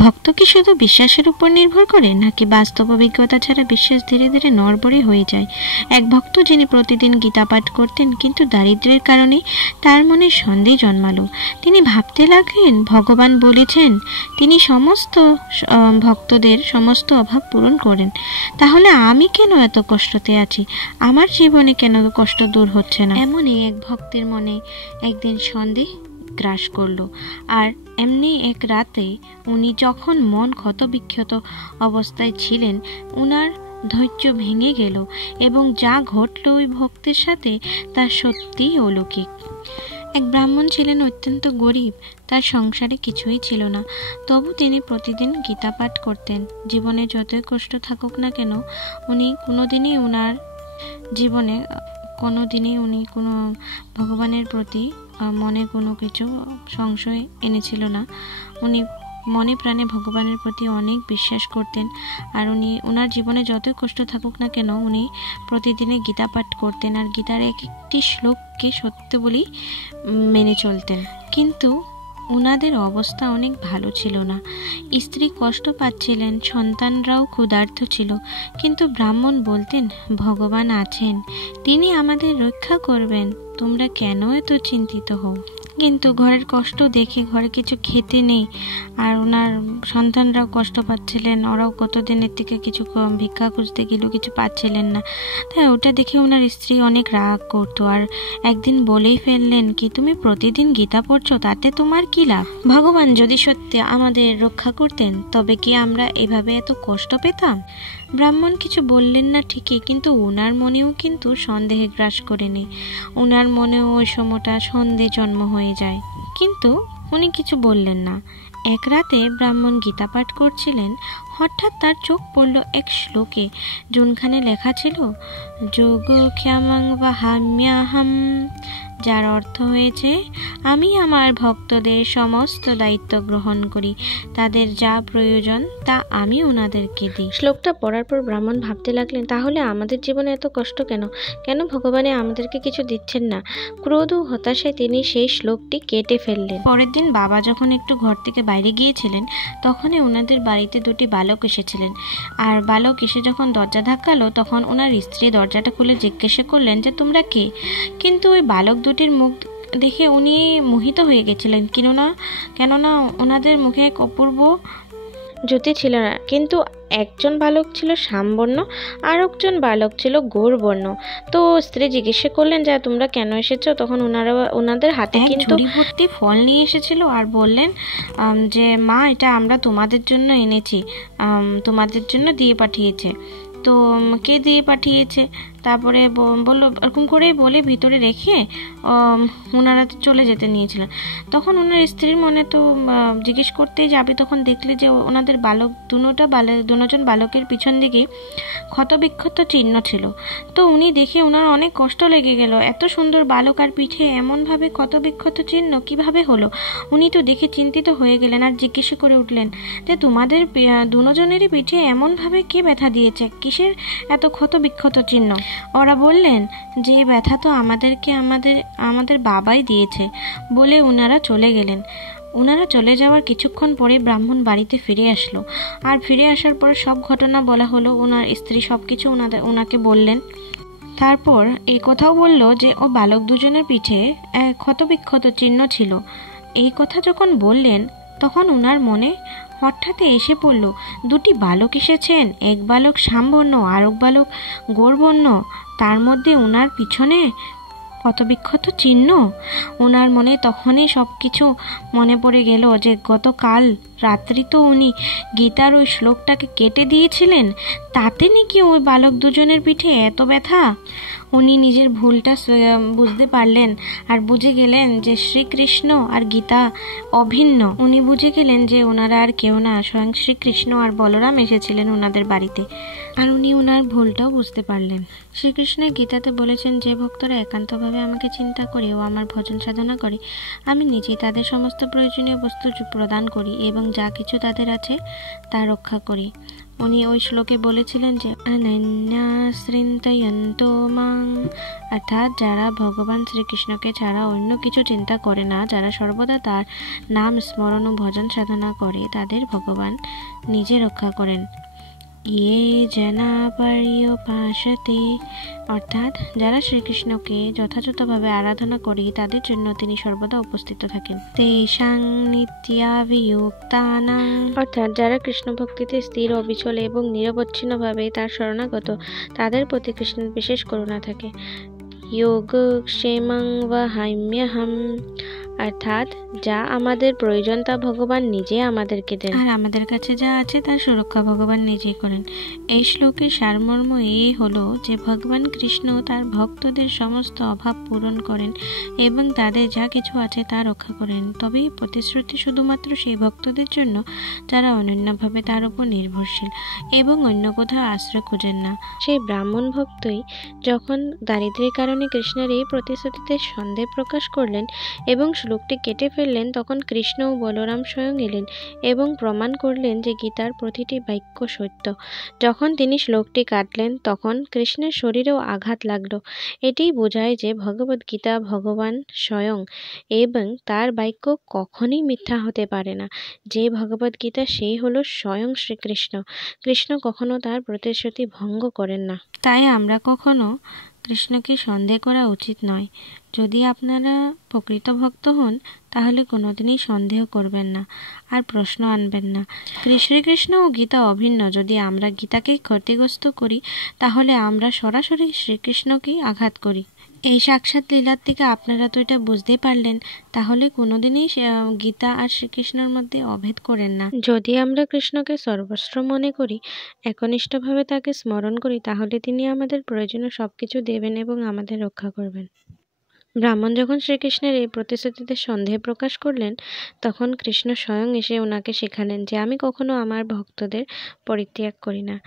ভক্ত কি শুধু বিশ্বাসের উপর নির্ভর করে, নাকি বাস্তব অভিজ্ঞতা ছাড়া বিশ্বাস ধীরে ধীরে নড়বড়ে হয়ে যায়? এক ভক্ত যিনি প্রতিদিন গীতা পাঠ করতেন, কিন্তু দারিদ্র্যের কারণে তার মনে সন্দেহ জন্মালো। তিনি ভাবতে লাগলেন, ভগবান বলেছেন তিনি সমস্ত ভক্তদের সমস্ত অভাব পূরণ করেন, তাহলে আমি কেন এত কষ্টতে আছি? আমার জীবনে কেন কষ্ট দূর হচ্ছে না? এমনই এক ভক্তের মনে একদিন সন্দেহ গ্রাস করলো। আর এমনি এক রাতে উনি যখন মন ক্ষতবিক্ষত অবস্থায় ছিলেন, উনার ধৈর্য ভেঙে গেল এবং যা ঘটল ওই ভক্তের সাথে তা সত্যিই অলৌকিক। এক ব্রাহ্মণ ছিলেন, অত্যন্ত গরিব, তার সংসারে কিছুই ছিল না, তবু তিনি প্রতিদিন গীতা পাঠ করতেন। জীবনে যতই কষ্ট থাকুক না কেন, উনি কোনোদিনই কোনো ভগবানের প্রতি মনে কোনো কিছু সংশয় এনেছিল না। উনি মনে প্রাণে ভগবানের প্রতি অনেক বিশ্বাস করতেন। আর ওনার জীবনে যতই কষ্ট থাকুক না কেন, উনি প্রতিদিনে গীতা পাঠ করতেন আর গীতার এক একটি শ্লোককে সত্য বলেই মেনে চলতেন। কিন্তু ওনাদের অবস্থা অনেক ভালো ছিল না। স্ত্রী কষ্ট পাচ্ছিলেন, সন্তানরাও ক্ষুধার্ত ছিল, কিন্তু ব্রাহ্মণ বলতেন, ভগবান আছেন, তিনি আমাদের রক্ষা করবেন, তোমরা কেন এত চিন্তিত হও? কিন্তু ঘরের কষ্ট দেখে ঘরে কিছু খেতে নেই, আর ওনার সন্তানরাও কষ্ট পাচ্ছিলেন, ওরাও কতদিনের থেকে কিছু ভিক্ষা খুঁজতে গেলেও কিছু পাচ্ছিলেন না। তাই ওটা দেখে ওনার স্ত্রী অনেক রাগ করতো, আর একদিন বলেই ফেললেন, কি তুমি প্রতিদিন গীতা পড়ছো, তাতে তোমার কি লাভ? ভগবান যদি সত্যি আমাদের রক্ষা করতেন, তবে কি আমরা এভাবে এত কষ্ট পেতাম? ব্রাহ্মণ কিছু বললেন না ঠিকই, কিন্তু ওনার মনেও কিন্তু সন্দেহে গ্রাস করেনি। ওনার মনেও ওই সময়টা সন্দেহ জন্ম হয়ে যায়, কিন্তু উনি কিছু বললেন না। এক রাতে ব্রাহ্মণ গীতা পাঠ করছিলেন, হঠাৎ তার চোখ পড়ল এক শ্লোকে, যোনখানে লেখা ছিল, যোগ ক্ষমাং বাহাম্যাহম, যার অর্থ হয়েছে, আমি আমার ভক্তদের সমস্ত দায়িত্ব গ্রহণ করি, তাদের যা প্রয়োজন তা আমি ওনাদেরকে দিই। শ্লোকটা পড়ার পর ব্রাহ্মণ ভাবতে লাগলেন, তাহলে আমাদের জীবনে এত কষ্ট কেন? কেন ভগবানে আমাদেরকে কিছু দিচ্ছেন না? ক্রোধ ও হতাশায় তিনি সেই শ্লোকটি কেটে ফেললেন। পরের দিন বাবা যখন একটু ঘর থেকে বাইরে গিয়েছিলেন, তখনই ওনাদের বাড়িতে দুটি বালক এসেছিলেন। আর বালক এসে যখন দরজা ধাক্কালো, তখন ওনার স্ত্রী দরজাটা খুলে জিজ্ঞাসা করলেন যে, তোমরা কে? কিন্তু ওই বালক দুটির মুখ দেখে উনি মোহিত হয়ে গেছিলেন, কেননা ওনাদের মুখে এক অপূর্ব জ্যোতি ছিল না। কিন্তু একজন বালক ছিল শ্যামবর্ণ, আর একজন বালক ছিল গৌরবর্ণ। তো স্ত্রী জিজ্ঞাসা করলেন যে, তোমরা কেন এসেছো? তখন ওনাদের হাতে কিন্তু ঝুড়ি ভর্তি ফল নিয়ে এসেছিল, আর বললেন যে, মা, এটা আমরা তোমাদের জন্য এনেছি, তোমাদের জন্য দিয়ে পাঠিয়েছে। তো কে দিয়ে পাঠিয়েছে? তারপরে বললো, এরকম করে বলে ভিতরে রেখে ওনারা চলে যেতে নিয়েছিলেন। তখন ওনার স্ত্রীর মনে তো জিজ্ঞেস করতেই যাবে, তখন দেখলে যে ওনাদের দুজন বালকের পিছন দিকে ক্ষতবিক্ষত চিহ্ন ছিল। তো উনি দেখে ওনার অনেক কষ্ট লেগে গেল, এত সুন্দর বালক আর পিঠে এমনভাবে ক্ষতবিক্ষত চিহ্ন কিভাবে হলো? উনি তো দেখে চিন্তিত হয়ে গেলেন, আর জিজ্ঞেস করে উঠলেন যে, তোমাদের দুজনেরই পিঠে এমনভাবে কে ব্যথা দিয়েছে? কিসের এত ক্ষতবিক্ষত চিহ্ন? ওরা বললেন যে, ব্যথা তো আমাদের বাবাই দিয়েছে, বলে ওনারা চলে গেলেন। ওনারা চলে যাওয়ার কিছুক্ষণ পরে ব্রাহ্মণ বাড়িতে ফিরে আসলো, আর ফিরে আসার পর সব ঘটনা বলা হলো। ওনার স্ত্রী সবকিছু ওনাকে বললেন। তারপর এই কথাও বলল যে, ও বালক দুজনের পিঠে ক্ষতবিক্ষত চিহ্ন ছিল। এই কথা যখন বললেন, তখন ওনার মনে হঠাৎ এসে পড়ল, দুটি বালক এসেছেন, এক বালক শ্যামবর্ণ আর এক বালক গৌরবর্ণ, তার মধ্যে ওনার পিছনে ক্ষতবিক্ষত চিহ্ন। ওনার মনে তখনই সব কিছু মনে পড়ে গেল যে, গতকাল রাত্রি তো উনি গীতার ওই শ্লোকটাকে কেটে দিয়েছিলেন, তাতে নাকি ওই বালক দুজনের পিঠে এত ব্যথা। উনি নিজের ভুলটা বুঝতে পারলেন, আর বুঝে গেলেন যে শ্রীকৃষ্ণ আর গীতা অভিন্ন। উনি বুঝে গেলেন যে ওনারা আর কেউ না, স্বয়ং শ্রীকৃষ্ণ আর বলরাম এসেছিলেন ওনাদের বাড়িতে। আর উনি ওনার ভুলটাও বুঝতে পারলেন। শ্রীকৃষ্ণের গীতাতে বলেছেন, যে ভক্তরা একান্তভাবে আমাকে চিন্তা করে ও আমার ভজন সাধনা করে, আমি নিজেই তাদের সমস্ত প্রয়োজনীয় বস্তু প্রদান করি এবং যা কিছু তাদের আছে তা রক্ষা করি। উনি ওই শ্লোকে বলেছিলেন যে অনন্যাশ্রিন্তয়ন্তো মাং, অর্থাৎ যারা ভগবান শ্রীকৃষ্ণকে ছাড়া অন্য কিছু চিন্তা করে না, যারা সর্বদা তার নাম স্মরণ ও ভজন সাধনা করে, তাদের ভগবান নিজে রক্ষা করেন। ইয়ে জনা পর্যুপাসতে, অর্থাৎ যারা শ্রীকৃষ্ণকে যথাযথভাবে আরাধনা করে তাদের জন্য তিনি সর্বদা উপস্থিত থাকেন। তেষাং নিত্যাভিযুক্তানাং, অর্থাৎ যারা কৃষ্ণ ভক্তিতে স্থির, অবিচল এবং নিরবচ্ছিন্নভাবে তার শরণাগত, তাদের প্রতি কৃষ্ণের বিশেষ করুণা থাকে। যোগক্ষেমং বহাম্যহম, অর্থাৎ যা আমাদের প্রয়োজন তা ভগবান নিজে আমাদেরকে দেন, আর আমাদের কাছে যা আছে তার সুরক্ষা ভগবান নিজেই করেন। এই শ্লোকের সারমর্ম এই হলো যে ভগবান কৃষ্ণ তার ভক্তদের সমস্ত অভাব পূরণ করেন এবং তাদের যা কিছু আছে তা রক্ষা করেন। তবে এই প্রতিশ্রুতি শুধুমাত্র সেই ভক্তদের জন্য যারা অনন্যভাবে তার উপর নির্ভরশীল এবং অন্য কোথাও আশ্রয় খুঁজেন না। সেই ব্রাহ্মণ ভক্তই যখন দারিদ্র্যের কারণে কৃষ্ণের এই প্রতিশ্রুতিতে সন্দেহ প্রকাশ করলেন এবং শ্লোকটি কেটে ফেললেন, তখন কৃষ্ণ ও বলরাম স্বয়ং এলেন এবং প্রমাণ করলেন যে গীতার প্রতিটি বাক্য সত্য। যখন তিনি শ্লোকটি কাটলেন তখন কৃষ্ণের শরীরেও আঘাত লাগলো। এটিই বোঝায় যে ভগবদ্গীতা ভগবান স্বয়ং এবং তার বাক্য কখনই মিথ্যা হতে পারে না। যে ভগবদ্গীতা সেই হলো স্বয়ং শ্রীকৃষ্ণ। কৃষ্ণ কখনো তার প্রতিশ্রুতি ভঙ্গ করেন না। তাই আমরা কখনো কৃষ্ণকে সন্দেহ করা উচিত নয়। যদি আপনারা প্রকৃত ভক্ত হন তাহলে কোনোদিনই সন্দেহ করবেন না আর প্রশ্ন আনবেন না। শ্রীকৃষ্ণ ও গীতা অভিন্ন। যদি আমরা গীতাকে ক্ষতিগ্রস্ত করি তাহলে আমরা সরাসরি শ্রীকৃষ্ণকেই আঘাত করি। এই সাক্ষাৎ লীলার থেকে আপনারা তো এটা বুঝতেই পারলেন। তাহলে কোনোদিনই গীতা আর শ্রীকৃষ্ণের মধ্যে অভেদ করেন না। যদি আমরা কৃষ্ণকে সর্বস্ব মনে করি, একনিষ্ঠভাবে তাকে স্মরণ করি, তাহলে তিনি আমাদের প্রয়োজনীয় সবকিছু দেবেন এবং আমাদের রক্ষা করবেন। ব্রাহ্মণ যখন শ্রীকৃষ্ণের এই প্রতিশ্রুতিতে সন্দেহ প্রকাশ করলেন, তখন কৃষ্ণ স্বয়ং এসে ওনাকে শেখালেন যে আমি কখনো আমার ভক্তদের পরিত্যাগ করি না।